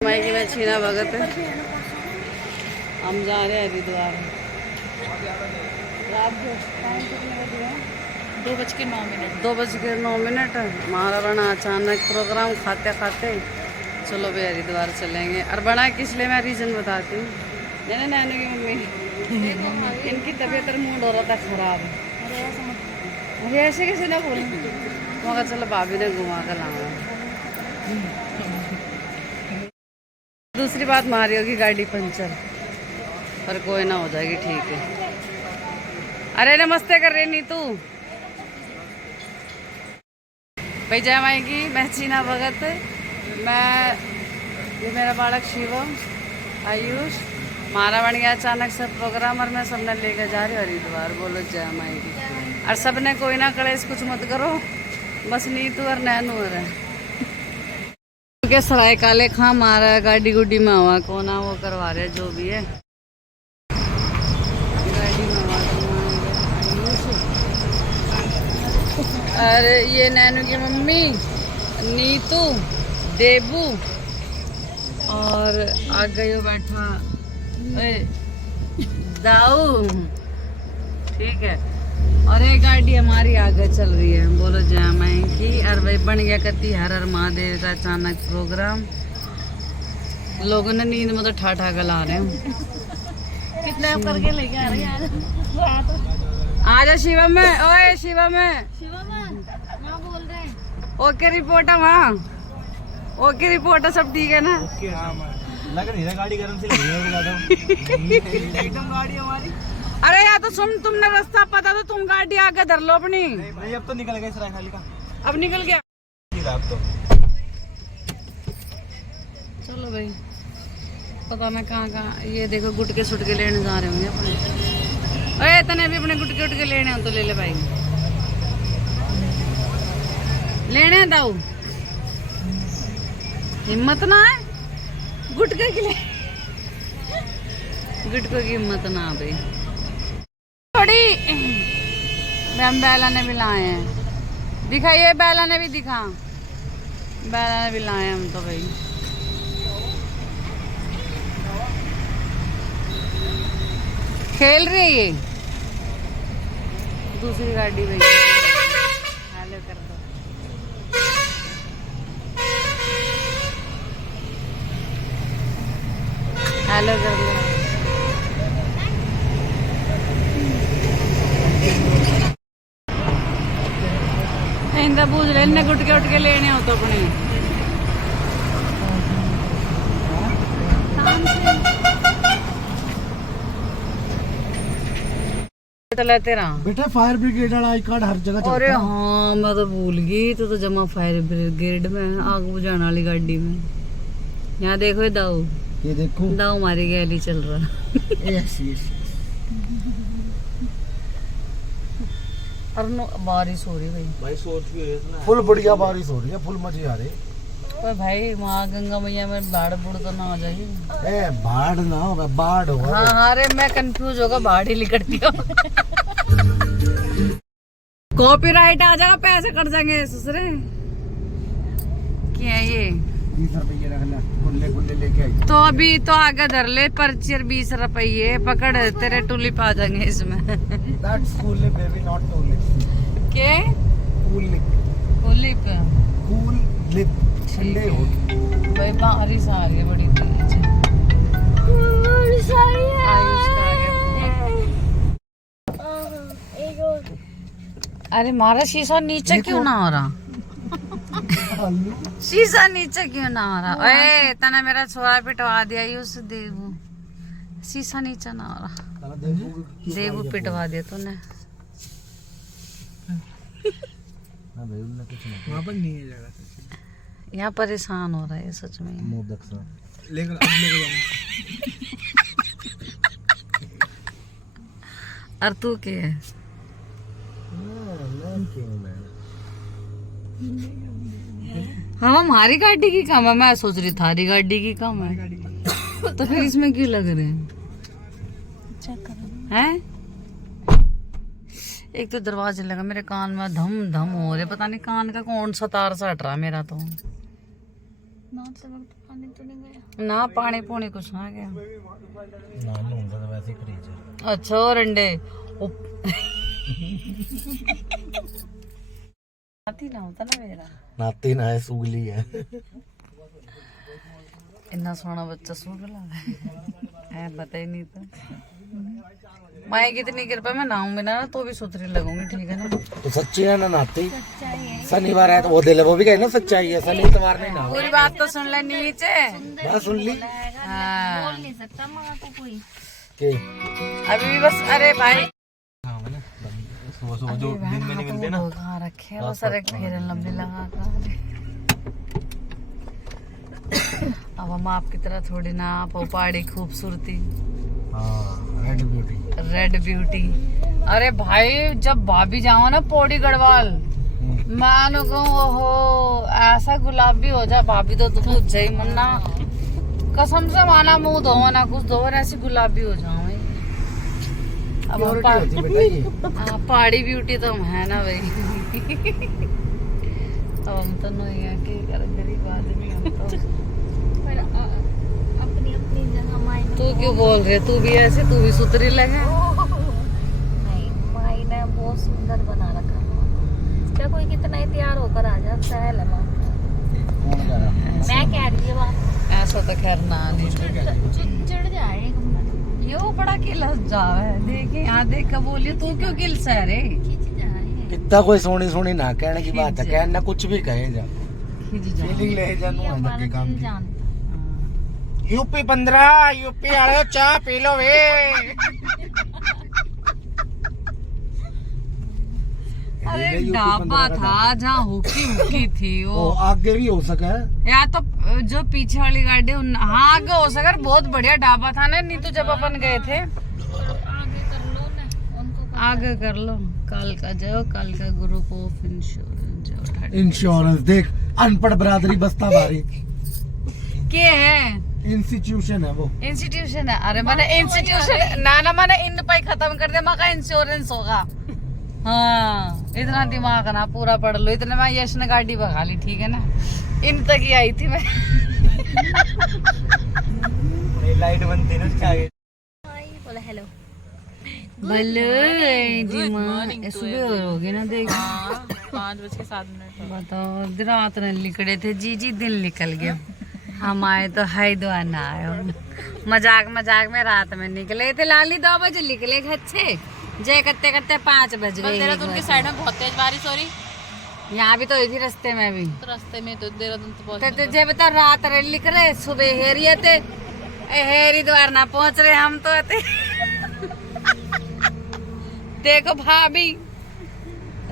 मायके में छीना भगत है। हम जा रहे हैं हरिद्वार। रात के टाइम कितने बजे है? 2:09। 2:09। हमारा बना अचानक प्रोग्राम खाते खाते चलो भाई हरिद्वार चलेंगे। और बना किस लिए मैं रीज़न बताती हूँ। मैंने नैनू की मम्मी इनकी तबीयत और मूड हो रहा था ख़राब। अरे ऐसे कैसे ना बोल मगर चलो भाभी ने घुमा कर लाऊंगा। दूसरी बात मारी होगी गाड़ी पंचर, पर कोई ना हो जाएगी ठीक है। अरे नमस्ते कर रही नी तू भाई। जय माई की। मैं छीना भगत। मैं ये मेरा बालक शिवम आयुष मारा बन गया अचानक से प्रोग्राम और मैं सबने लेकर जा रही हूँ हरिद्वार। बोलो जय माई की। और सबने कोई ना कलेश कुछ मत करो, बस नीतू और नैनू है के सराय काले खा मारा गाड़ी गुड्डी में हवा को ना वो करवा रहे जो भी है गाड़ी में हवा। अरे ये नैनू की मम्मी नीतू देबू और आ गई हो बैठा दाऊ, ठीक है। और एक गाड़ी हमारी आगे चल रही है। बोलो जय माई की। और भाई बन गया कति हर हर महादेव का अचानक प्रोग्राम। लोगों ने नींद में तो ठाठा कर ला रहे हैं। कितने करके लेके आ रही है? आजा शिवम में। ओए शिवम में माँ बोल रहे हैं ओके रिपोर्ट है वहाँ। ओके रिपोर्ट है, सब ठीक है ना? लग रही है गाड़ी गर्म सी लग रही है एकदम गाड़ी हमारी। अरे यार तो तुमने रास्ता पता तो तुम गाड़ी आगे धर लो अपनी। नहीं अब तो निकल गए सराय खाली का। अब निकल गया अब तो चलो भाई। पता मैं कहाँ ये देखो गुटके सुटके लेने जा रहे होंगे अपने। अरे तने भी अपने गुटके उटके लेने हो तो ले ले भाई। लेने दाऊ हिम्मत ना है गुटके के लिए। गुटकों की हिम्मत ना भाई थोड़ी। हम बैला ने भी लाए हैं। दिखाइए बैला ने भी दिखा। बैला ने भी लाए हैं हम तो भाई। खेल रही है ये दूसरी गाड़ी भाई। हेलो कर दो। हेलो कर दो। इंदा पूछ ले इन्हें गुटके उटके लेने हो तो अपने तेरा बेटा फायर ब्रिगेड वाला आई कार्ड हर जगह चलता है। अरे हाँ मैं तो भूल गई। तो जमा फायर ब्रिगेड में आग बुझाने वाली गाड़ी में। यहाँ देखो ये दाऊ, ये देखो दाऊ हमारी गैली चल रहा। Yes yes. और बारिश हो रही भाई फुल बढ़िया बारिश हो रही है, फुल मजे आ रहे। ओए भाई वहाँ गंगा मैया में बाढ़ बुढ़ तो ना आ जाएगी। ए बाढ़ ना हो, बाढ़ हो। हाँ हाँ अरे मैं कंफ्यूज होगा बाढ़ ही लिखती हूँ। कॉपीराइट आ जाएगा, पैसे कट जाएंगे ससुरे। क्या है ये 20 रुपये रखना, खुले खुले लेके आई। तो अभी तो आगे धर ले पर्ची 20 रुपये पकड़ तेरे टूलिप आ जाएंगे इसमें। That's tulip baby, not tulip. के Tulip. Tulip Cool lip. ठंडे हो। भाई बारिश आ रही है बड़ी तेज। आयुष का आ गया। अरे मारा शीशा नीचे क्यों ना हो रहा? शीशा नीचे क्यों ना हो रहा? ए तने मेरा छोरा पिटवा दिया उस देवू। शीशा नीचे ना हो रहा। देवू पिटवा दिया तूने। वहाँ पर नहीं है जगह। यहाँ परेशान हो रहा है सच में। मोदक सा लेकर अब लेके जाऊंगा। और तू के है? हाँ हमारी गाड़ी की काम है। मैं सोच रही थारी गाड़ी की काम है। तो फिर इसमें क्यों लग रहे हैं? हैं? एक तो दरवाजे लगा मेरे कान में धम धम हो रहे। पता नहीं कान का कौन सा तार सा हट रहा मेरा तो। पानी तो नहीं गया। ना पानी पूनी कुछ ना गया नान होता तो वैसे ही फ्रीज अच्छा और अंडे नाती ना होता ना मेरा नाती ना है सुगली है इतना सोना बच्चा सुगला है पता ही नहीं था माए कितनी कृपा मैं नाऊं बिना ना तो भी सुथरी लगूंगी ठीक है ना तो सच्ची है ना नाती शनिवार है तो वो दिल वो भी कहे ना सच्चाई है शनि इतवार नहीं ना पूरी बात तो सुन ले नीचे बात सुन ली हाँ नहीं सकता माँ को कोई के अभी भी बस अरे भाई हाँ ना सुबह जो दिन में नहीं मिलते ना कहाँ रखे हैं वो सारे फेरन लंबी लगा कर अब हम आपकी तरह थोड़ी ना आप हो पहाड़ी खूबसूरती हाँ रेड ब्यूटी अरे भाई जब भाभी जाओ ना पौड़ी गढ़वाल मानो को ओहो ऐसा गुलाबी हो जा भाभी तो तुम पूछ जाई मुन्ना कसम से माना मुंह धो ना कुछ धो ऐसी गुलाबी हो जाओ अब हम पहाड़ी ब्यूटी तो हम है ना भाई अब हम तो नहीं है कि गरीब आदमी हम तो पर अपनी अपनी जगह मायने तू क्यों बोल रहे तू भी ऐसे तू भी सुतरी लगे नहीं मायने बहुत सुंदर बना रखा है क्या कोई कितना ही तैयार होकर आ जा सहल है माँ मैं कह रही हूँ ऐसा तो खैर ना नहीं चिड़ जाएगा यो बड़ा किलस जावे देखे यहाँ देख कर बोली तू क्यों किलस है रे खींच जाए कितना कोई सोनी सोनी ना कहने की बात है कहना कुछ भी कहे जा खिंच जा फीलिंग ले जा नु हमारा के काम दिल की जानता यूपी 15 यूपी आड़ो चाय पी लो वे अरे ढाबा था जहाँ हुकी हुकी थी ओ वो आगे भी हो सका है या तो जो पीछे वाली गाड़ी हाँ आगे हो सका बहुत बढ़िया ढाबा था ना नीतू जब अपन गए थे आगे कर लो ना उनको आगे कर लो कल का जाओ कल का ग्रुप ऑफ इंश्योरेंस जाओ इंश्योरेंस देख अनपढ़ बरादरी बस्ता भारी के है इंस्टीट्यूशन है वो इंस्टीट्यूशन है अरे मैंने इंस्टीट्यूशन ना मैंने इन पे खत्म कर दिया मका इंश्योरेंस होगा हाँ इतना दिमाग ना पूरा पढ़ लो इतने में यश ने गाड़ी भगा ली ठीक है ना इन तक ही आई थी मैं लाइट बनती है उसके आगे बोला हेलो भले जी माँ सुबह होगी ना देख 5:07 बताओ रात ने निकले थे जी दिन निकल गया हम आए तो हरिद्वार ना आए मजाक में रात में निकले थे लाली 2 बजे निकले घर से जय करते करते 5 बज गए देहरादून की साइड में बहुत तेज बारिश हो रही यहाँ भी तो हुई थी रास्ते में भी तो रास्ते में तो देहरादून तो तो तुझे बता रात रे निकले सुबह हेरिए थे हरिद्वार ना पहुँच रहे हम तो थे देखो भाभी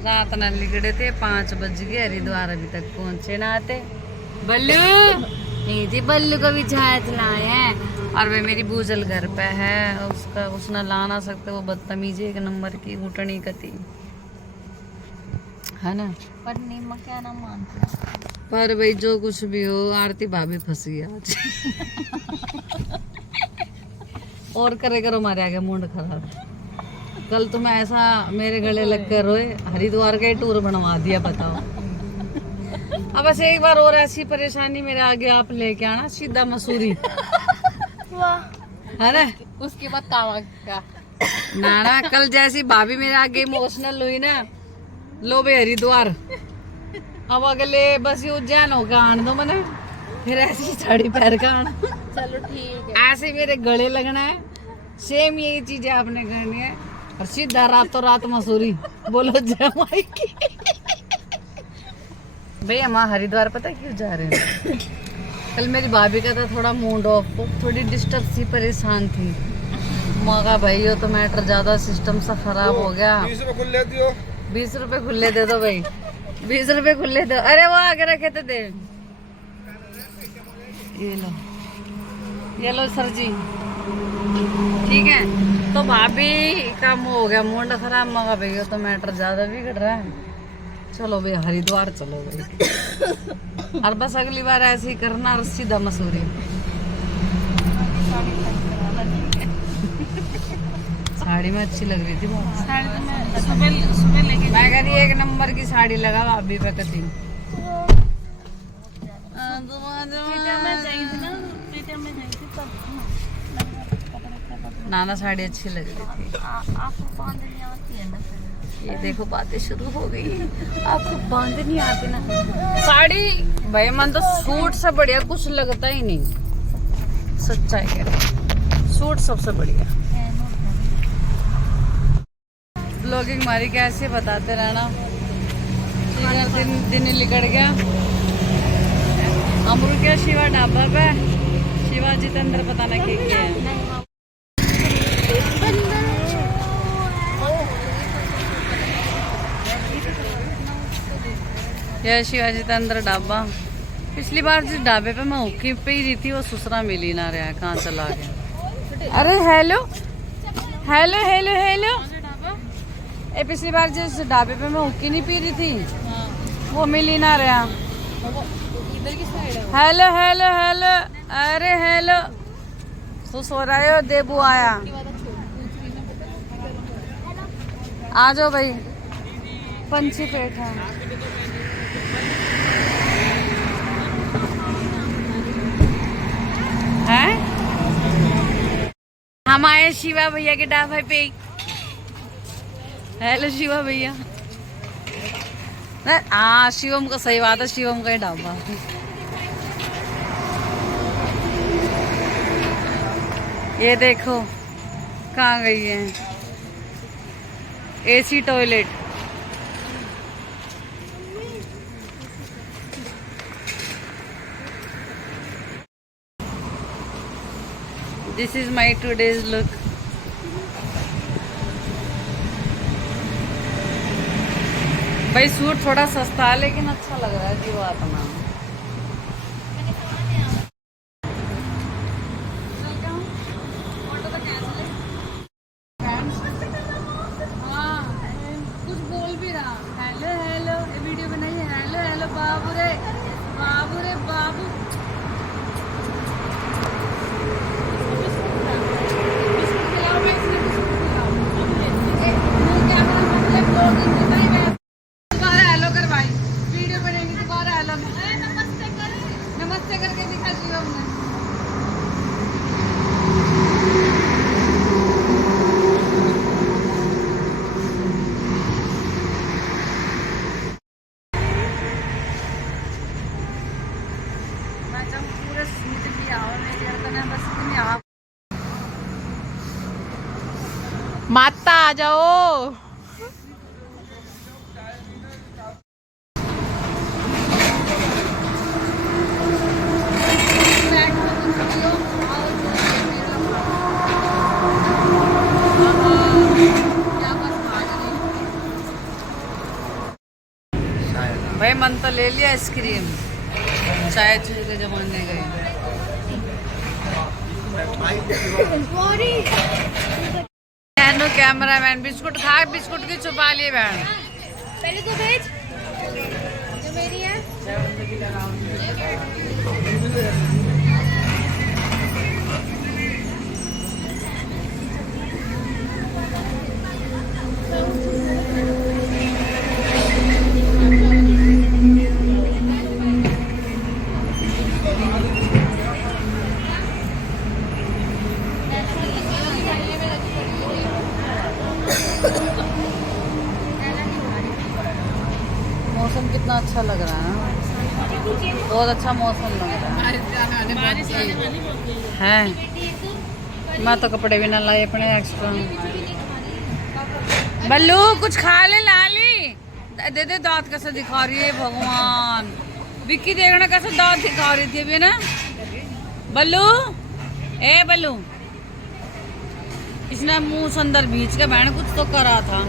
रात न निकले थे 5 बज गए हरिद्वार अभी तक पहुँचे ना आते बल्लू नहीं जी बल्लू को भी छाया चलाए हैं और वे मेरी बूजल घर पे है उसने ला ना सकते वो बदतमीजी 1 नंबर की घुटनी कती है ना पर नीमा क्या ना मानते पर भाई जो कुछ भी हो आरती भाभी फंस गई आज और करे करो हमारे आगे मुंड खराब कल तुम ऐसा मेरे गले लग कर रोए हरिद्वार का ही टूर बनवा दिया बताओ अब बस एक बार और ऐसी परेशानी मेरे आगे आप लेके आना सीधा मसूरी है ना उसके बाद कावा का ना कल जैसी भाभी मेरे आगे इमोशनल हुई ना लो भाई हरिद्वार अब अगले बस ये उज्जैन होगा आन दो मैंने फिर ऐसी साड़ी पहन का आना चलो ठीक है ऐसे मेरे गले लगना है सेम यही चीजें आपने करनी है और सीधा रातों रात मसूरी बोलो जय माई की भैया हम हरिद्वार पता क्यों जा रहे हैं कल मेरी भाभी का था थोड़ा मूड ऑफ थोड़ी डिस्टर्ब सी परेशान थी मगा भाई हो तो मैटर ज्यादा सिस्टम सा खराब हो गया 20 रुपए खुले दियो 20 रुपए खुले दे दो भाई 20 रुपए खुले दो अरे वो आगे रखे थे दे ये लो सर जी ठीक है तो भाभी का हो गया मूड खराब मगा भाई हो तो मैटर ज्यादा बिगड़ रहा है चलो भाई हरिद्वार चलो भाई और बस अगली बार ऐसे ही करना और सीधा मसूरी साड़ी में अच्छी लग रही थी बहुत साड़ी तो मैं सुबह लेके मैं कह रही 1 नंबर की साड़ी लगा अभी पे कती पीटर में चाहिए थी ना पीटर में नाना साड़ी अच्छी लग रही थी। आपको बांधनी आती है ना फिर। ये देखो बातें शुरू हो गई, आपको बांधनी आती ना साड़ी। भाई मन तो सूट से बढ़िया कुछ लगता ही नहीं, सच्चाई कह रही, सूट सबसे बढ़िया। ब्लॉगिंग हमारी कैसे बताते रहना, दिन निकल गया। हम रुके शिवा ढाबा पे, शिवा जितेंद्र पता नहीं क्या है। यह शिवा जितेंद्र ढाबा। पिछली बार जिस ढाबे पे मैं हुक्की पे ही रही थी वो सुसरा मिल ही ना रहा, कहाँ चला गया। अरे हेलो हेलो हेलो हेलो, ए पिछली बार जिस ढाबे पे मैं हुक्की नहीं पी रही थी वो मिल ही ना रहा। हेलो हेलो हेलो, अरे हेलो, खुश हो रहे हो? देबू आया, आ जाओ भाई, पंछी पेट है। हैं? हम आए शिवा भैया के ढाबे पे। हेलो शिवा भैया। हाँ शिवम का सही बात है, शिवम का ही ढाबा। ये देखो कहाँ गई है, AC toilet. This is my today's look. भाई सूट थोड़ा सस्ता है लेकिन अच्छा लग रहा है जीवात्मा। हाँ कुछ बोल भी रहा, हेलो हेलो, ये वीडियो बनाइए, हेलो हेलो बाबू रे बाबू रे बाबू। नमस्ते करके दिखा शिवम ने। मैं जब पूरे सूट भी आओ मेरी लड़का बस इतनी आप माता आ जाओ। भाई मन तो ले लिया आइसक्रीम, चाय चूहे के जमाने गए। कैमरा मैन बिस्कुट खा, बिस्कुट की छुपा लिए बहन। पहले तो भेज जो मेरी है। मौसम कितना अच्छा लग रहा है ना, बहुत अच्छा मौसम लग रहा है। मैं तो कपड़े भी ना लाई अपने एक्स्ट्रा। बल्लू कुछ खा ले लाली, दे दे। दांत कैसे दिखा रही है भगवान, विक्की देखना कैसे दांत दिखा रही थी अभी ना। बल्लू ए बल्लू, इसने मुंह अंदर बीच के बहन कुछ तो करा था।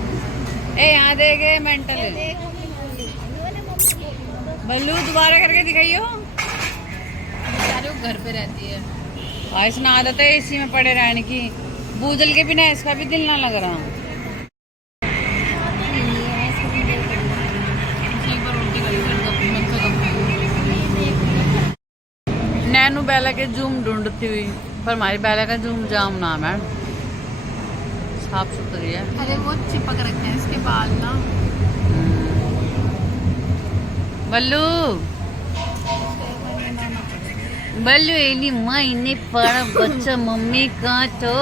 ए यहाँ देखे मेंटल है। बल्लू दोबारा करके दिखाइयो। घर पे रहती है, इसने आदत है एसी में पड़े रहने की, भूजल के बिना इसका भी दिल ना लग रहा। नैनू बेला के जूम ढूंढती हुई, पर हमारी बेला का जूम जाम नाम है, साफ सुथरी है। अरे वो चिपक रखे हैं इसके बाल ना। बल्लू बल्लू एली मायने पड़ा बच्चा मम्मी का तो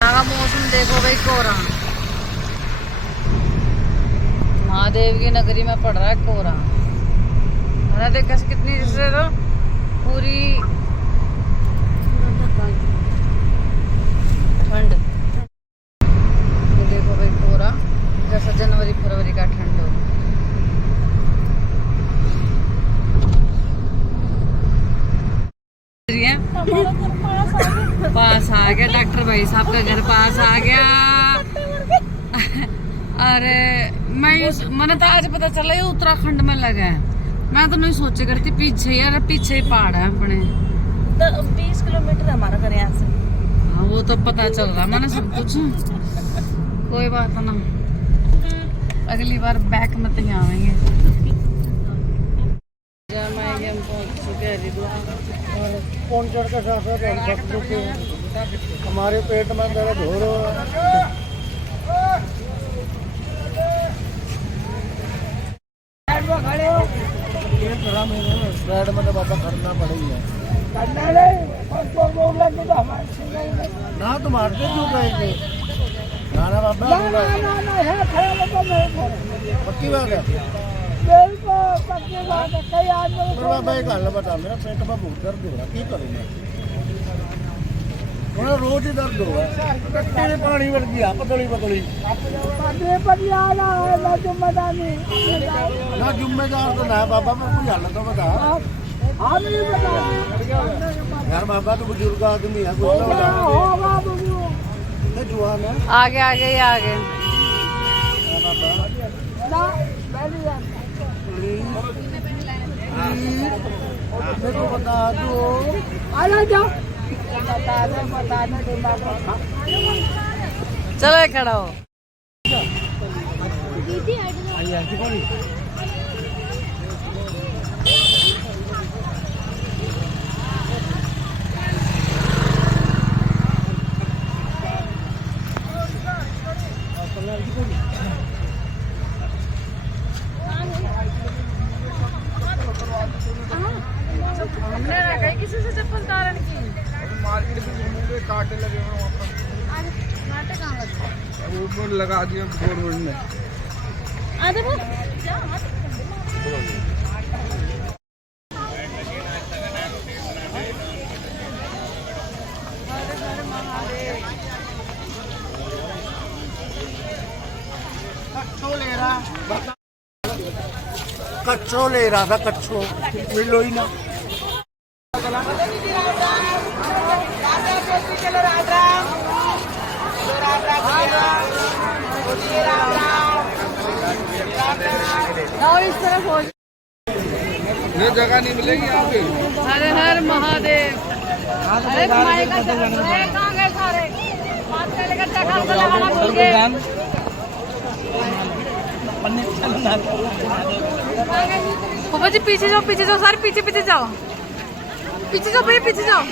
का मौसम देखो भाई कोहरा। महादेव की नगरी में पड़ रहा है कोहरा। है देख कैसे कितनी जैसे तो पूरी ठंड। ये देखो भाई कोहरा जैसा जनवरी फरवरी का ठंड हो। पास आ गया डॉक्टर भाई साहब का घर पास आ गया। अरे मैंने तो आज पता चला ये उत्तराखंड में लगा है। मैं तो नहीं सोचे करती पीछे यार पीछे ही पहाड़ है अपने 20 किलोमीटर हमारा घर यहाँ से। हाँ वो तो पता चल रहा मैंने सब कुछ। कोई बात ना अगली बार बैक में तो ही आवेंगे। हम पहुंच चुके हैं हरिद्वार और पहुंचने के साथ साथ हम थक चुके हैं। हमारे पेट में दर्द हो रहा है। साइड में तो बाबा करना पड़ेगा ना तुम आते क्यों कहेंगे ना ना बाबा पक्की बात है। बाबा एक गल बता मेरा पेट में बहुत दर्द हो रहा की करूँगा मेरा रोज ही दर्द हो रहा है। कट्टे ने पानी वर्गी आ पतली पतली ना जिम्मेदार तो ना बाबा पर कोई हल तो बता यार। बाबा तो बुजुर्ग आदमी है जुआन है। आगे आगे ही आगे मेरे को बता दो चलो खड़ा हो। हमने रखा है किसी से चप्पल तारण की मार्केट में कांटे लगे हुए वहाँ पर। कांटे कहाँ लगते हैं? वो लगा दिए बोर्ड में। कच्चो ले रहा था कच्चो मिलो ही ना। इस तरफ हो ये जगह नहीं मिलेगी यहाँ पे। हर हर महादेव। अरे माई का कहाँ गए सारे बात से लेकर चक्कर से लगाना भूल गए। पापा जी पीछे जाओ सारे पीछे पीछे जाओ भाई पीछे जाओ।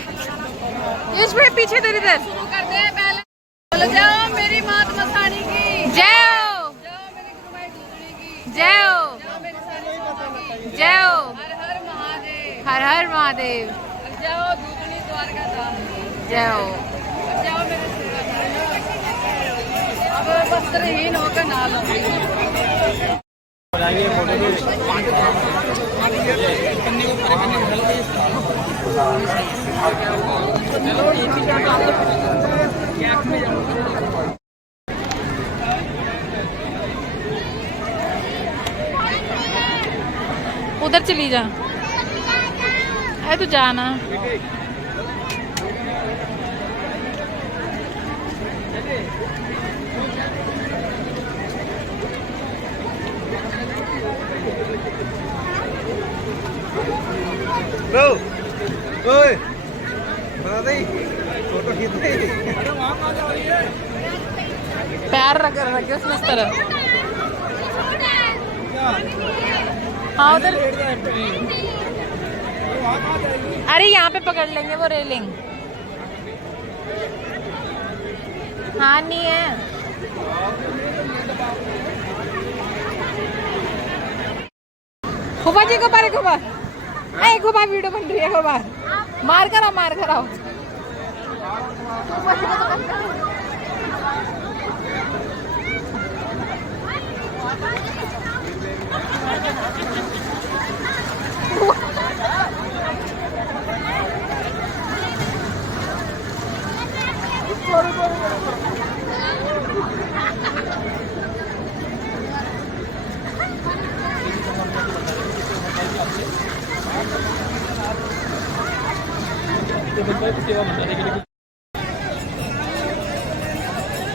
यश भाई पीछे इधर शुरू कर दे पहले बोलो जाओ मेरी मात मस्तानी की जय हो। जाओ मेरी गुरुमाई दूधड़ी की जय हो। जाओ मेरी साली की जय हो। हर हर महादेव हर हर महादेव। जाओ दूधड़ी द्वारका धाम जय हो। जाओ मेरे अब वस्त्रहीन होकर ना लो। उधर चली जा है तू जाना। लो ओए बना दे फोटो खींच दे। पैर रख रखे उसमें इस तरह। हाँ उधर, अरे यहाँ पे पकड़ लेंगे वो रेलिंग। हाँ नहीं है। खुबा जी को बारे खुबा, ए खुबा वीडियो बन रही है खुबा, मार कर आओ, मार कर आओ।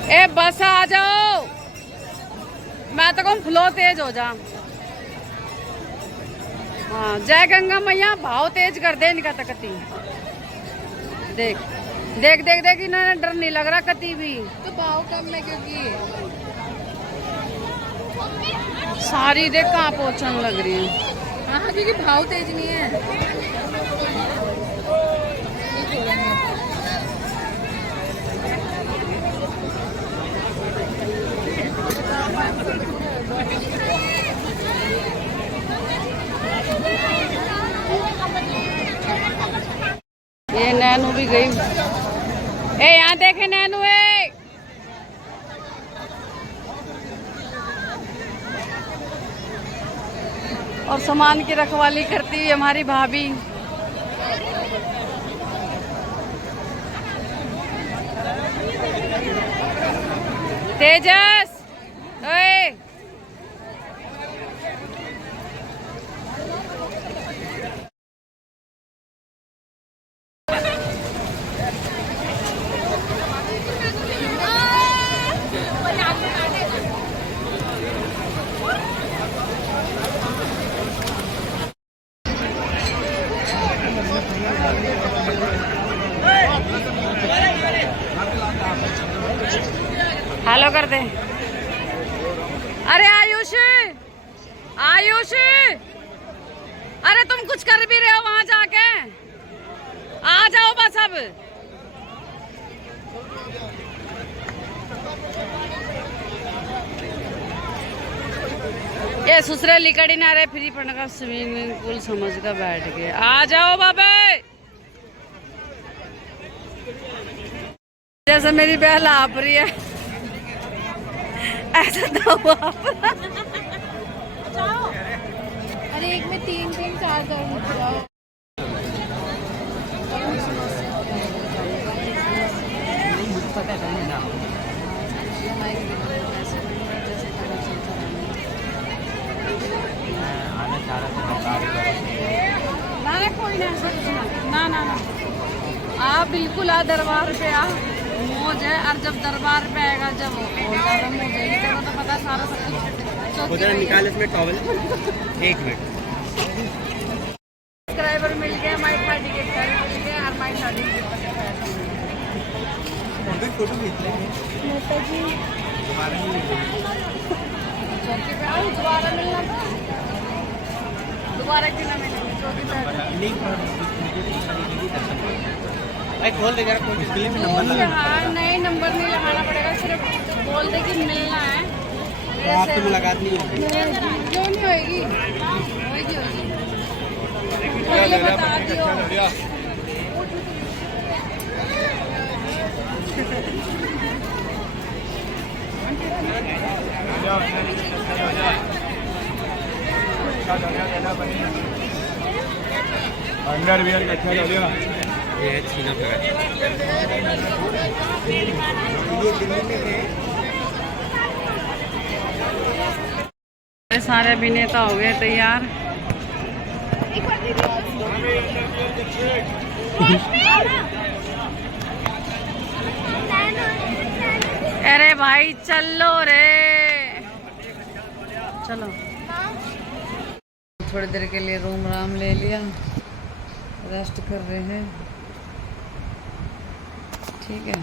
ए बस आ जाओ, मैं तो कहूँ फ्लो तेज हो जा। हाँ जय गंगा मैया, भाव तेज कर दे इनका तकती। देख देख देख देख, इन्हें डर नहीं लग रहा कती भी। तो भाव कम है क्योंकि सारी देख कहाँ पहुँचने लग रही है। हाँ क्योंकि भाव तेज नहीं है। ये नैनू भी गई। ए यहाँ देखे नैनू है। और सामान की रखवाली करती हुई हमारी भाभी। तेजस ओए हेलो कर दे। अरे आयुष, आयुष, अरे तुम कुछ कर भी रहे हो वहां जाके, आ जाओ बस अब। ये ससुरे लिकड़ी ना रहे, फ्री पढ़ने का स्विमिंग पूल समझ कर बैठ गए। आ जाओ बाबे। जैसे मेरी बहला आप रही है ऐसा तो अरे एक में 3 4 जाओ। ना कोई ना ना ना, आ बिल्कुल आ दरबार पे आ, मौज है। और जब दरबार पे आएगा, जब और ज्यादा मौज आएगी, तेरे को तो पता सारा सब कुछ। निकाल इसमें टॉवल, 1 मिनट। सब्सक्राइबर मिल गए, माइक पार्टी के मिल गए, और माइक शादी के फोटो खींच लेंगे। चौकी पे आओ, दोबारा मिलना था, दोबारा क्यों ना मिलेंगे चौकी पे। खोल दे जरा, कोई डिस्प्ले में नंबर लगा। हाँ नहीं, नंबर नहीं लगाना पड़ेगा, सिर्फ बोल दे कि मिलना है। आपसे मुलाकात नहीं होगी। क्यों नहीं होगी? होगी होगी। पहले बता दियो। अंडरवियर का अच्छा चलेगा। ये है छीना लगा। सारे अभिनेता हो गए तैयार। अरे भाई चलो रे, चलो। थोड़ी देर के लिए रूम राम ले लिया, रेस्ट कर रहे हैं। ठीक है।